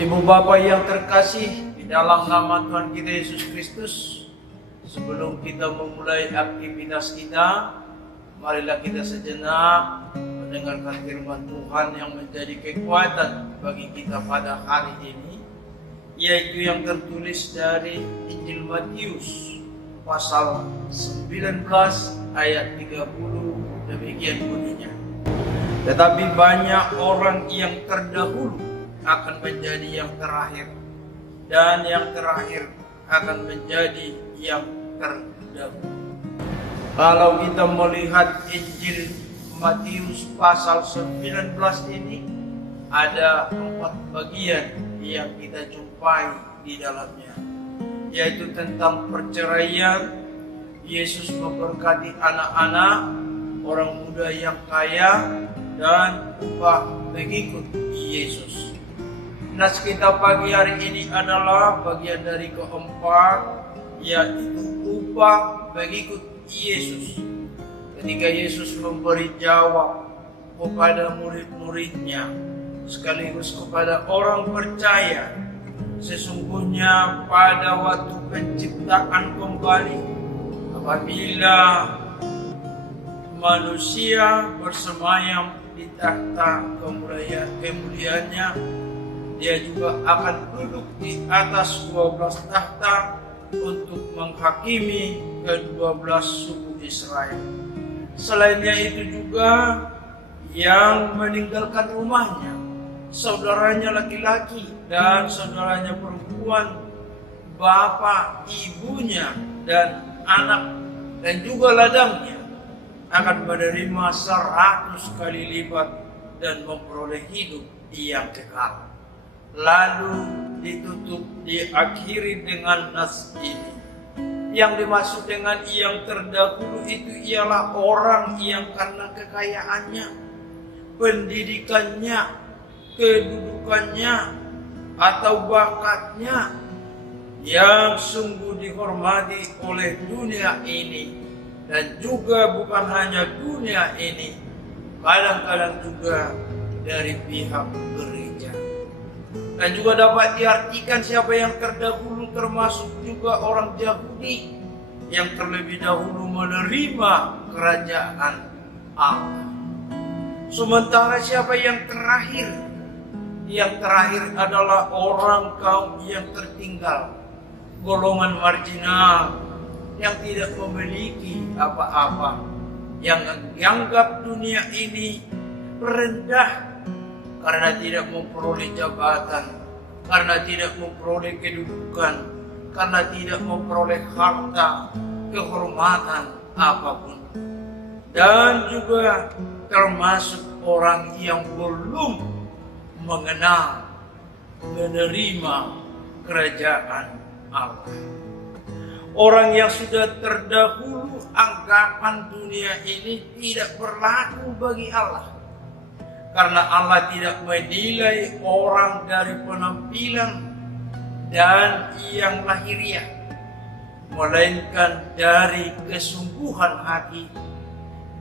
Ibu Bapak yang terkasih, di dalam nama Tuhan kita Yesus Kristus, sebelum kita memulai aktivitas kita, marilah kita sejenak mendengarkan firman Tuhan yang menjadi kekuatan bagi kita pada hari ini, yaitu yang tertulis dari Injil Matius pasal 19 ayat 30, demikian bunyinya. Tetapi banyak orang yang terdahulu akan menjadi yang terakhir, dan yang terakhir akan menjadi yang terdahulu. Kalau kita melihat Injil Matius pasal 19 ini, ada 4 bagian yang kita jumpai di dalamnya, yaitu tentang perceraian. Yesus memberkati anak-anak, orang muda yang kaya, dan upah mengikut Yesus. Nas kita pagi hari ini adalah bagian dari keempat, yaitu upah mengikut Yesus. Ketika Yesus memberi jawab kepada murid-muridnya, sekaligus kepada orang percaya, sesungguhnya pada waktu penciptaan kembali, apabila manusia bersemayam di takhta kemuliaannya, dia juga akan duduk di atas 12 takhta untuk menghakimi ke-12 suku Israel. Selainnya itu juga yang meninggalkan rumahnya, saudaranya laki-laki dan saudaranya perempuan, bapak, ibunya, dan anak, dan juga ladangnya, akan menerima 100 kali lipat dan memperoleh hidup yang kekal. Lalu diakhiri dengan nas ini. Yang dimaksud dengan yang terdahulu itu ialah orang yang karena kekayaannya, pendidikannya, kedudukannya, atau bakatnya yang sungguh dihormati oleh dunia ini, dan juga bukan hanya dunia ini, kadang-kadang juga dari pihak gereja. Dan juga dapat diartikan siapa yang terdahulu termasuk juga orang Yahudi yang terlebih dahulu menerima kerajaan Allah. Sementara siapa yang terakhir? Yang terakhir adalah orang kaum yang tertinggal, golongan marginal yang tidak memiliki apa-apa, yang dianggap dunia ini rendah karena tidak memperoleh jabatan, karena tidak memperoleh kedudukan, karena tidak memperoleh harta, kehormatan apapun. Dan juga termasuk orang yang belum mengenal, menerima kerajaan Allah. Orang yang sudah terdahulu, anggapan dunia ini tidak berlaku bagi Allah. Karena Allah tidak menilai orang dari penampilan dan yang lahiriah, melainkan dari kesungguhan hati,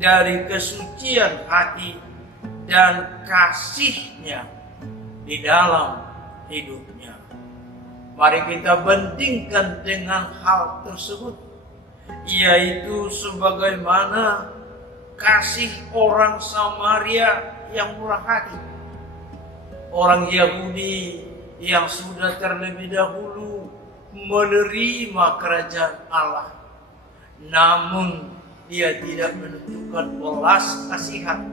dari kesucian hati, dan kasihnya di dalam hidupnya. Mari kita bandingkan dengan hal tersebut, yaitu sebagaimana kasih orang Samaria yang murah hati, orang Yahudi yang sudah terlebih dahulu menerima kerajaan Allah, namun dia tidak menunjukkan belas kasihan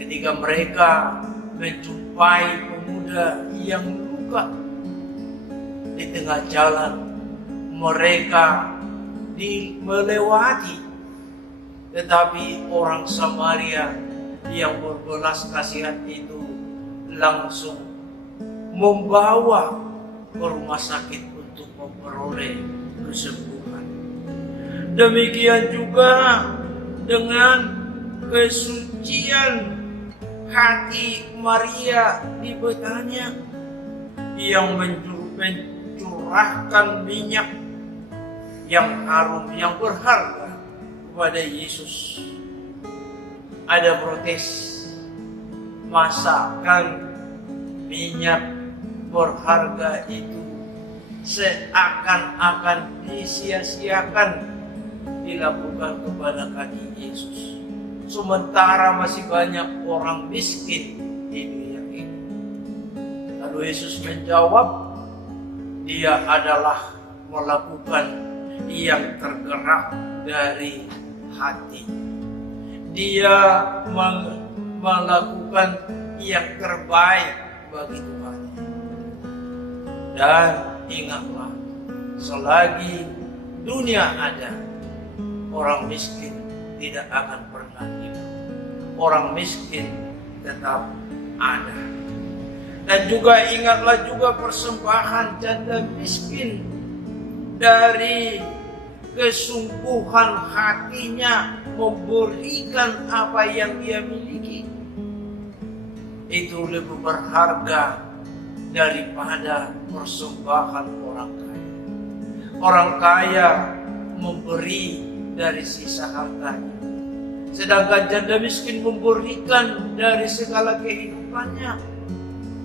ketika mereka menjumpai pemuda yang luka di tengah jalan. Mereka melewati, tetapi orang Samaria yang berbelas kasihan itu langsung membawa ke rumah sakit untuk memperoleh kesembuhan. Demikian juga dengan kesucian hati Maria di Betania yang mencurahkan minyak yang harum, yang berharga kepada Yesus. Ada protes, masakan minyak berharga itu seakan-akan disia-siakan dilakukan kepada kaki Yesus. Sementara masih banyak orang miskin di dunia ini. Lalu Yesus menjawab, dia adalah melakukan yang tergerak dari hati. Dia melakukan yang terbaik bagi Tuhan. Dan ingatlah, selagi dunia ada, orang miskin tidak akan pernah hidup. Orang miskin tetap ada. Dan juga ingatlah juga persembahan janda miskin dari kesungguhan hatinya memberikan apa yang dia miliki. Itu lebih berharga daripada persembahan orang kaya. Orang kaya memberi dari sisa hartanya, sedangkan janda miskin memberikan dari segala kehidupannya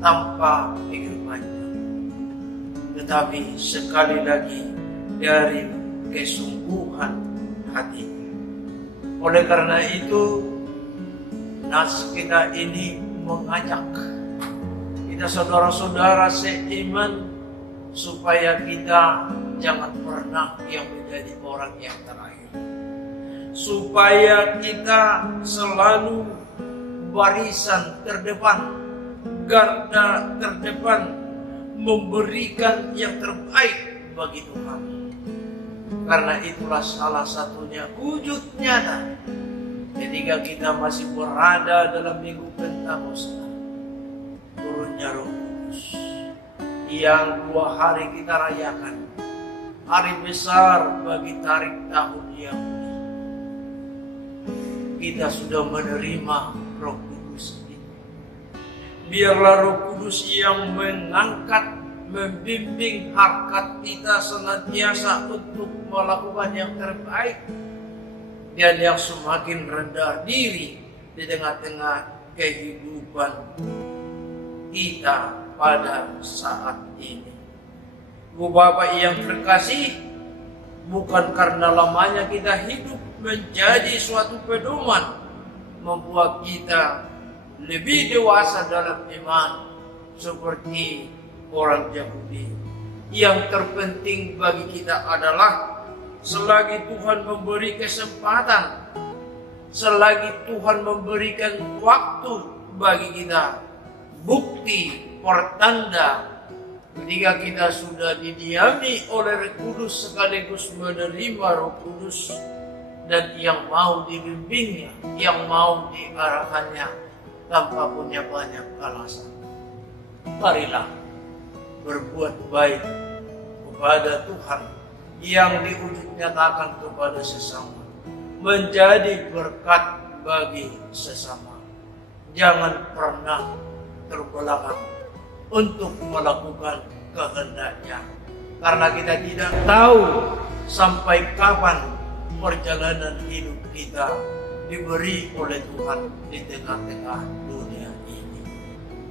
tanpa pikir panjang, tetapi sekali lagi dari kesungguhan hati. Oleh karena itu, nas kita ini mengajak kita saudara-saudara seiman supaya kita jangan pernah yang menjadi orang yang terakhir. Supaya kita selalu barisan terdepan, garda terdepan, memberikan yang terbaik bagi Tuhan. Karena itulah salah satunya wujud nyata ketika kita masih berada dalam minggu Pentakosta, turunnya Roh Kudus yang 2 hari kita rayakan, hari besar bagi tarik tahun yang kita sudah menerima Roh Kudus itu. Biarlah Roh Kudus yang mengangkat, membimbing harkat kita senantiasa untuk melakukan yang terbaik, dan yang semakin rendah diri di tengah-tengah kehidupan kita pada saat ini. Bapak yang terkasih, bukan karena lamanya kita hidup menjadi suatu pedoman membuat kita lebih dewasa dalam iman seperti orang Yahudi. Yang terpenting bagi kita adalah selagi Tuhan memberi kesempatan, selagi Tuhan memberikan waktu bagi kita, bukti, pertanda, ketika kita sudah didiami oleh Roh Kudus sekaligus menerima Roh Kudus, dan yang mau dibimbingnya, yang mau diarahkannya tanpa punya banyak alasan. Marilah berbuat baik kepada Tuhan yang diwujud nyatakan kepada sesama, menjadi berkat bagi sesama. Jangan pernah terbelakang untuk melakukan kehendaknya, karena kita tidak tahu sampai kapan perjalanan hidup kita diberi oleh Tuhan di tengah-tengah dunia ini.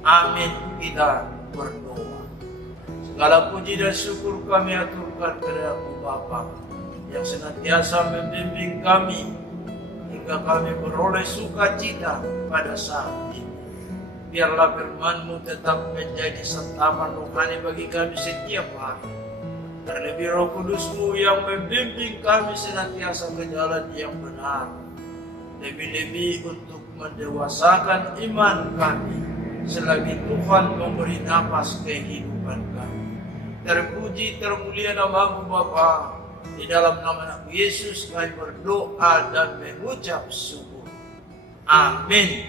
Amin. Kita berdoa. Segala puji dan syukur kami aturkan kepada Bapa yang senantiasa membimbing kami hingga kami beroleh sukacita pada saat ini. Biarlah firman-Mu tetap menjadi santapan rohani bagi kami setiap hari. Terlebih Roh Kudus-Mu yang membimbing kami senantiasa ke jalan yang benar. Lebih-lebih untuk mendewasakan iman kami selagi Tuhan memberi napas kehidupan kami. Terpuji termulia nama-Mu Bapa. Di dalam nama Yesus kami berdoa dan mengucap syukur. Amin.